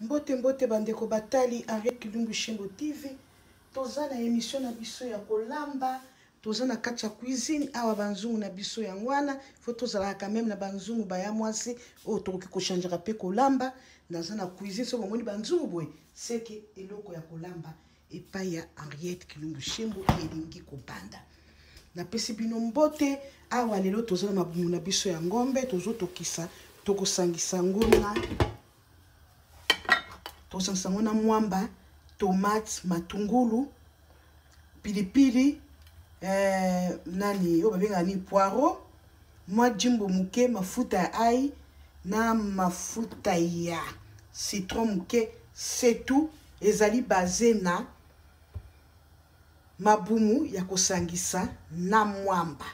Mbote mbote bandeko batali avec Kilumbu Shembo TV. Toza na émission na biso ya kolamba, toza na kati ya cuisine awa banzungu na biso ya ngwana, faut tozala quand même na banzungu ba ya mwasi o tokoki ko changer pe kolamba, naza na cuisine so bomoni banzungu boy, c'est que eloko ya kolamba epai ya Henriette Kilumbu Shembo elingi kobanda. Na pesi bino mbote awa lelo toza na mabumu na biso ya ngombe, tozo tokisa tokosangisa ngona. Tosangisa ngona mwamba, tomate, matungulu, pilipili, nani yo babenga ni poiro, mwa jimbo muke, mafuta ya ai na mafuta ya citron muke, c'est tout. Ezali basé na mabumu ya kosangisa na mwamba.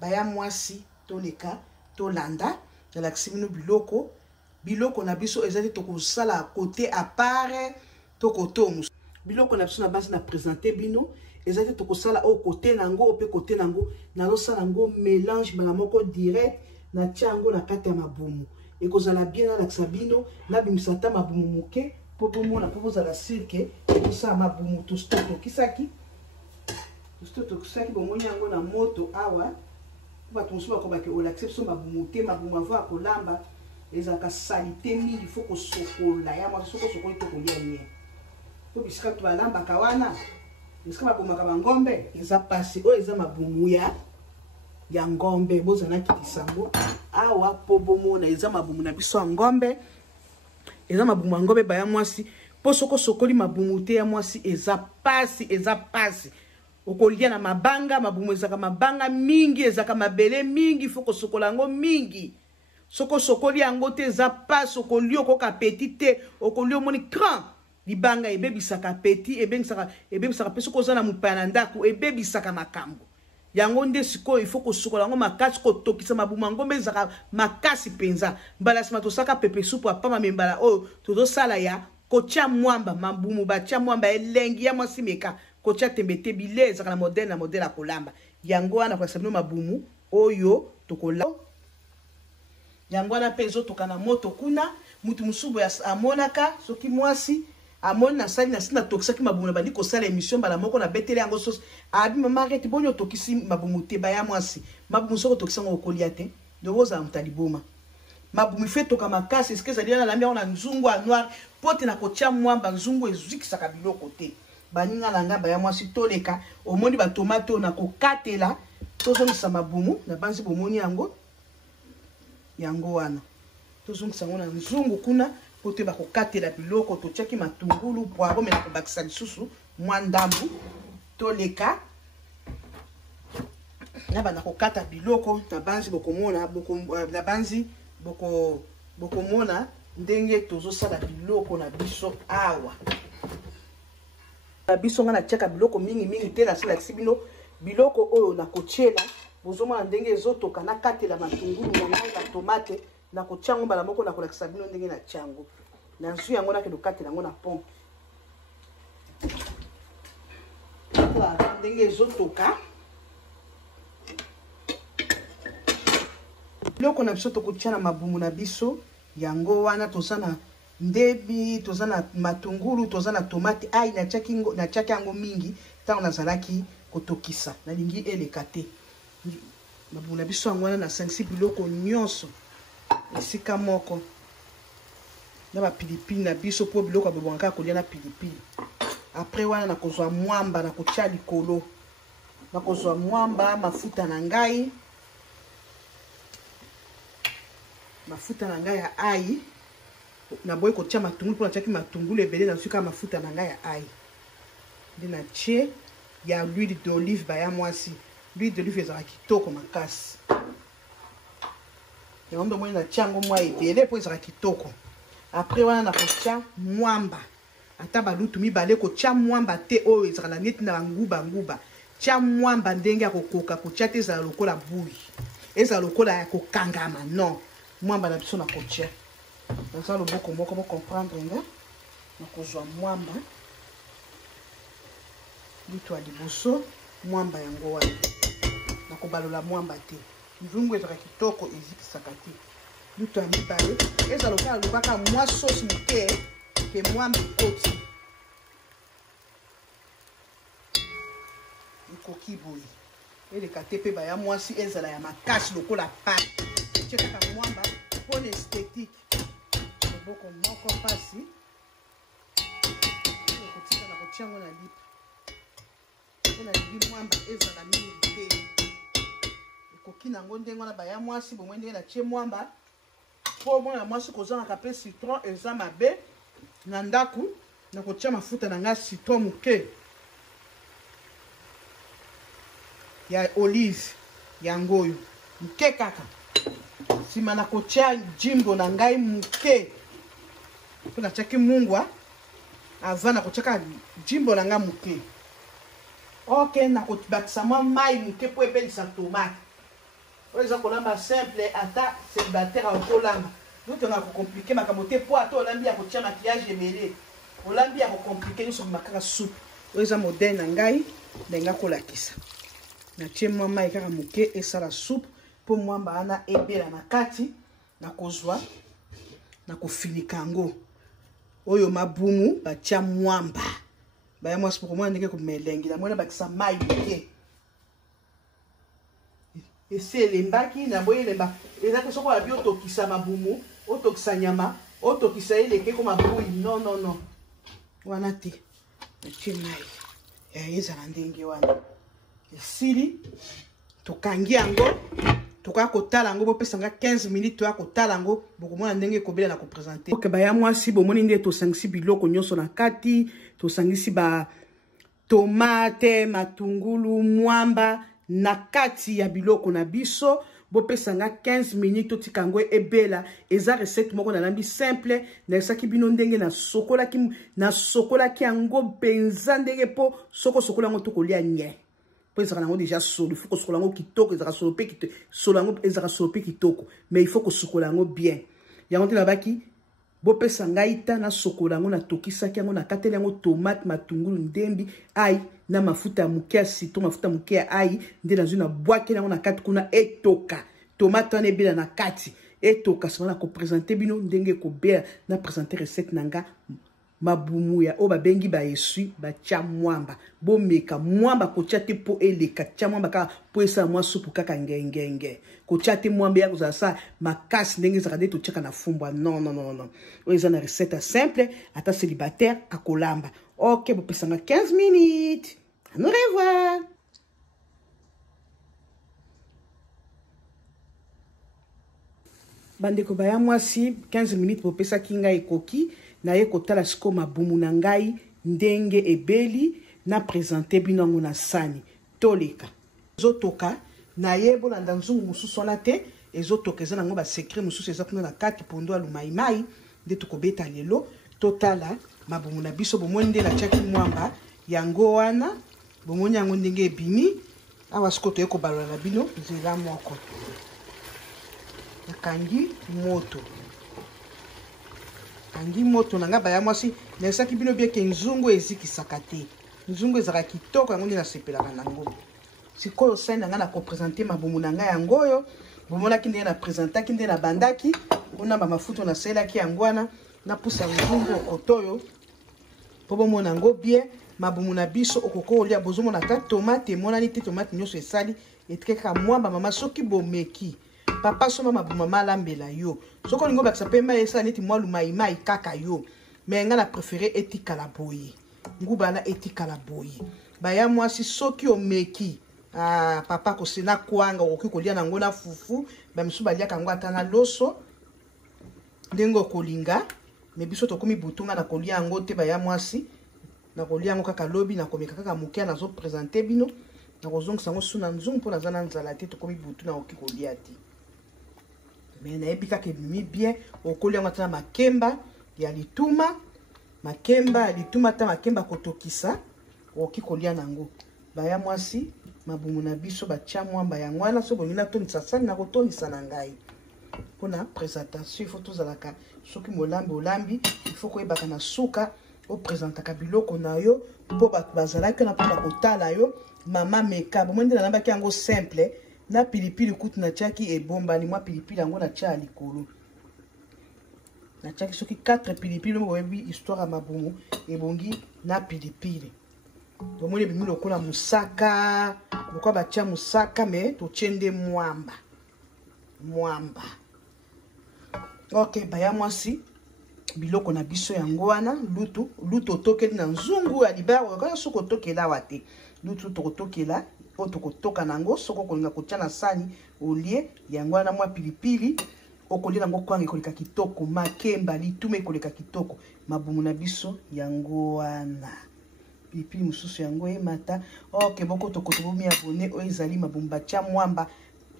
Baya mwasi toleka tolanda la kisimino biloko. Biloko na biso ezali toko sala côté à part toko tomus. Biloko na biso na base na présenter bino ezali toko sala au côté nango pe côté nango na lo sala ngo mélange bana moko direct na tiango na kati ya mabumu. E kozala bien na laksabino na bimisata mabumu muke popo mona popo za la silke ko sa mabumu to stoko kisaki. To stoko kisaki bomoni yango na moto awa. Ba tonso ko ba ke o l'acception mabumu te mabumu ava ko lamba. Ezaka salité mingi il faut que sokola ya moi soko sokola to kolia nie to bisika to balamba kawana bisika baboma ka ngombe eza pasi o eza mabumu ya ngombe bozana kitisango awa po bomona eza mabumu na biso ngombe eza mabumu ngombe ba ya mwasi po soko sokoli mabumu te ya mwasi eza pasi okolia na mabanga mabumu ezaka mabanga mingi ezaka mabele mingi il faut que sokola ngo mingi. Soko sokoli yango te za pas sokoli okoka petit te okoli omoni grand libanga ebebisaka petit ebebisaka pe soko za na mupana ndako ebebisaka makambo yango nde siko il faut ko sokola yango makasi ko tokisa mabumu ngombe ezaka makasi penza mbala sima tosaka pepe soupe apama membala o tozo sala ya kocha mwamba mabumu bacha mwamba elengi ya mwasi meka kocha tembete bile ezaka na modèle ya kolamba yango ana kwa sababu mabumu oyo tokola yango na pezo tokana moto kuna mutu musubo ya amonaka soki mwasi amoni na sali na sina tokisaki mabumu bandi ko sala émission bala moko na betele yango sos abi mama arrête bonyo tokisi mabumu te ba ya mwasi mabumu soko tokisa ngo kolia te ndoza mtaliboma mabumu fe toka makasi eske zali na lamia na nzungu a noir pote na kocha mwamba nzungu ezukisa ka biloko te baninga langa ba ya mwasi toleka omoni ba tomate na kokatela tozongisa mabumu na banzi bomoni yango wana tozongisa ngona nzungu kuna pote bakokatela biloko tochaki matungulu poiro mena kobakisa lisusu mwa ndambu toleka na bana kokata biloko na banzi bokomona na banzi bokomona ndenge tozosala biloko na biso awa na biso ngana chaka biloko mingi te na sala kisibino biloko oyo na kochela bozomona ndenge ezotoka na katela matungulu na tomate na kochango bala moko na kolakisa bino ndenge na chango na nsu yango na kedo katela ngo na pompe ndenge ezotoka biloko na biso tokotia na mabumu na biso yango wana tozana ndebi tozana matungulu tozana tomate ai na chaki yango mingi tango nazalaki kotokisa na lingi eleka te mabumu na biso ngwana na sangisi biloko nyonso esika moko na ba pilipili na biso po biloko babonga kolia na pilipili après wana na kozwa mwamba na kocha likolo na kozwa mwamba mafuta na ngai ya ai na boye kocha matungulu po na chaki matungulu ebele na suka mafuta na ngai ya ai ndina che ya l'huile d'olive ba ya mwasi. L'huile d'olive ezaka kitoko makasi. Ya ngombe mwana chango mwa ebele po ezaka kitoko. Après wana na kocha mwamba. Ata balutu mibale kocha mwamba te oyo ezaka na neti na nguba. Cha mwamba ndenge ya kokoka kocha te ezala lokola bouille. Ezala lokola ya kokangama non. Mwamba na biso na kocha. Dans loboko moko mo comprendre nga. Na kozwa mwamba. Lutu wa liboso mwamba yango wana. Na kobalola mwamba te nzungu ezaka kitoko ezikisaka te lutu ya mibale ezaloka lobaka mwa sauce muke ke mwamba ekoti ekoki boye eleka te mpe baya mwasi ezala ya makasi lokola pate tie kaka mwamba mpona esthétique loboko moko mpasi ekotika na kotia yango na lipa mpe nalingi mwamba ezala mingi te ekoki nango ndenge wana baya mwasi bomoi ndenge natie mwamba mpo mwana mwasi kozangaka mpe citron eza mabe na ndaku na kotia mafuta na nga citron moke ya olive yango oyo moke kaka nsima na kotia jimbo na ngai moke mpo natiaki mungwa ava na kotiaka jimbo na ngai moke ok na kobakisa mwa mai moke mpo ebelisa tomate oyo eza kolamba simple ata célibataire akolamba notonga kokomplike makambo te mpo ata olambi ya kotia maquillage ebele olambi ya kokomplike nyonso makaka soupe oyo eza modele na ngai ndenge kolakisa natie mwa mai kaka moke esala soupe mpo mwamba wana ebela na kati na kozwa na kofinika yango oyo mabumu batia mwamba baya mwasi mpo komona ndenge komelengi na mwana bakisa mai moke esi elembaki na boye elemba ezaki soko abi otokisa mabumu otokisa nyama otokisa eleke koma bui non wana te natie mai ezala ndenge wana esili tokangi yango tokoya kotala yango bopesanga 15 minutes toya kotala yango bokomona ndenge ekobela na kopresente ok baya mwasi bomoni nde tosangisi biloko nyonso na kati tosangisi ba tomate matungulu mwamba na kati ya biloko na biso bopesanga 15 minutes totika yango ebela eza recette moko nalambi simple naesaki bino ndenge nasokolaki yango mpenza ndenge mpo soko sokola yango tokolia nye po ezaka nango déjà solo il faut kosokola yango kitoko ezaka solo mpe kitoko mais il faut kosokola yango bien yango te nabaki bopesa ngai ta nasokola yango natokisaki yango nakateli yango tomate matungulu ndembi ai na mafuta ya moke ya citron mafuta moke ya ai nde nazwi na bwakeli yango na kati kuna etoka tomate wana ebela na kati etoka sima na kopresente bino ndenge ekobela na presente recette na nga mabumuya oyo babengi baesui batia mwamba bomeka mwamba kotia te mpo eleka tia mwamba kaka mpo esala mwa supu kaka ngengenge kotia te mwamba ya kozala sa makasi ndenge ezaka nde totiaka na fumbwa non oyo eza na recette simple ata célibataire akolamba ok bopesanga 15 minutes nous revoir bandeko baya mwasi 15 minutes bopesaki ngai ekoki naye kotala siko mabumu na ngai ndenge ebeli na présenter bino yango na sani toleka ezotoka naye bolanda nzungu mosusu wana te ezotoka eza nango basekret mosusu eza kuna na kati pondo ya lumaimai nde tokobeta lelo totala mabumu na biso bomoni nde natiaki mwamba yango wana bomoni yango ndenge ebimi awa siko toye kobalola na bino nzela moko nakangi moto nanga baya mwasi naesaki bino bieke nzungu ezikisaka te nzungu ezaka kitoko yango nde nasepelaka nango sikoyo sani nanga na kopresente mabumu na ngai yango oyo bomonaki ndenge napresentaki nde na bandaki mpona bamafuta nasalelaki yango wana napusa nzungu okotoyo mpo bomona yango bien mabumu na biso okokolia bozomona ata tomate emonani te tomate nyonso esali etikaka mwamba mama soki bomeki papa soma mabuma malambela yo soko olingi obakisa mpe mai esala neti mwa lumaimai kaka yo me nga na prefere etikala boye nguba na etikala boye baya mwasi soki omeki papa kosena kwanga okoki kolia nango na fufu bamisu baliaka yango ata na loso ndenge okolinga me biso tokomi butunga na kolia yango te baya mwasi na kolia yango kaka lobi na komeka kaka moke nazopresente bino na kozongisa yango su na nzungu mpo naza na nzala te tokomi butu na okoki kolia te mais nayebi kaka ebimi bien okolia yango ata na makemba ya lituma ata makemba kotokisa okoki kolia nango baya mwasi mabumu na biso batia mwamba yango wana so bolingi natonisa sani na kotonisa na ngai mpona présentation ifo tozalaka soki olambi ifo koyebaka na suka opresentaka biloko na yo mpo bato bazalaki na mpona kotala yo mama meka bomoi nde nalambaki yango simple na pilipili kutu natiaki ebombani mwa pilipili yango natia ya likolo na tiaki soki 4 pilipili mo yebi histoire ya mabumu ebongi na pilipili tomoni ebimi lokola musaka lokola batia musaka me totiende mwamba ok baya mwasi biloko na biso yango wana lutu otokeli na nzungu ya libera okana soko tokela wate lutu tokotokela o tokotoka nango soko kolinga kotia na sani olie yango wana mwa pilipili okolia nango kwanga ekoleka kitoko makemba litume ekoleka kitoko mabumu na biso yango wana pilipili mususu yango emata ok boko tokotobomi abone o ezali mabumu batia mwamba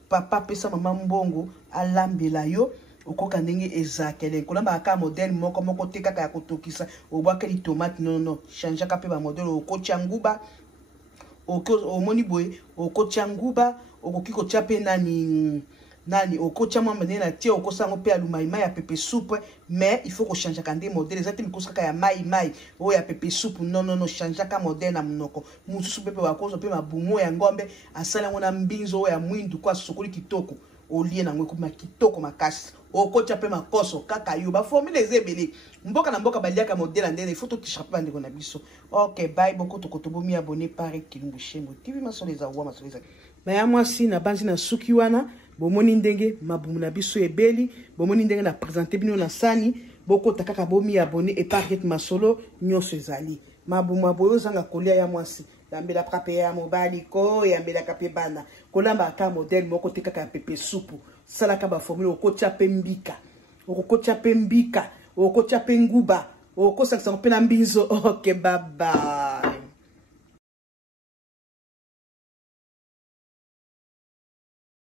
papa pesa mama mbongo alambela yo okoka ndenge ezakele kolamba ka modèle moko te kaka ya kotokisa obwaka li tomate non change ka pe ba modèle okotia nguba omoni boye okotia nguba okoki kotia pe nani okotia mwamba ndenge na tie okosango pe alumaima ya pepe soupe mais il faut ko changer ka ndenge modèle ezati mikosa ka ya mai o ya pepe soupe non changer ka modèle na munoko mususu pepe wakozo pe mabumu ya ngombe asala ngona mbinzo ya mwindu kwa sokoli kitoko olie na ngwe kuma kitoko makasi okotia pe makoso kaka yo ba formule ezebele mboka na mboka baliaka modèle ndene il faut to kishape bandeko na biso ok bye boko tokotobomi abonné pare Kilumbu Shengo TV masoleza wa masoleza baya mwasi na banzi na suki wana bomoni ndenge mabumu na biso ebeli bomoni ndenge na présenter bino na sani boko takaka bomi abonné et pare masolo nyoso ezali mabumu aboyo zanga kolia ya mwasi yambela kape ya mobali ko yambela kape bana kolamba ka modèle moko te kaka pepe soupe sala ka ba formule okotia pe mbika okotia pe nguba okosakisa pe na mbinzo ok bye bye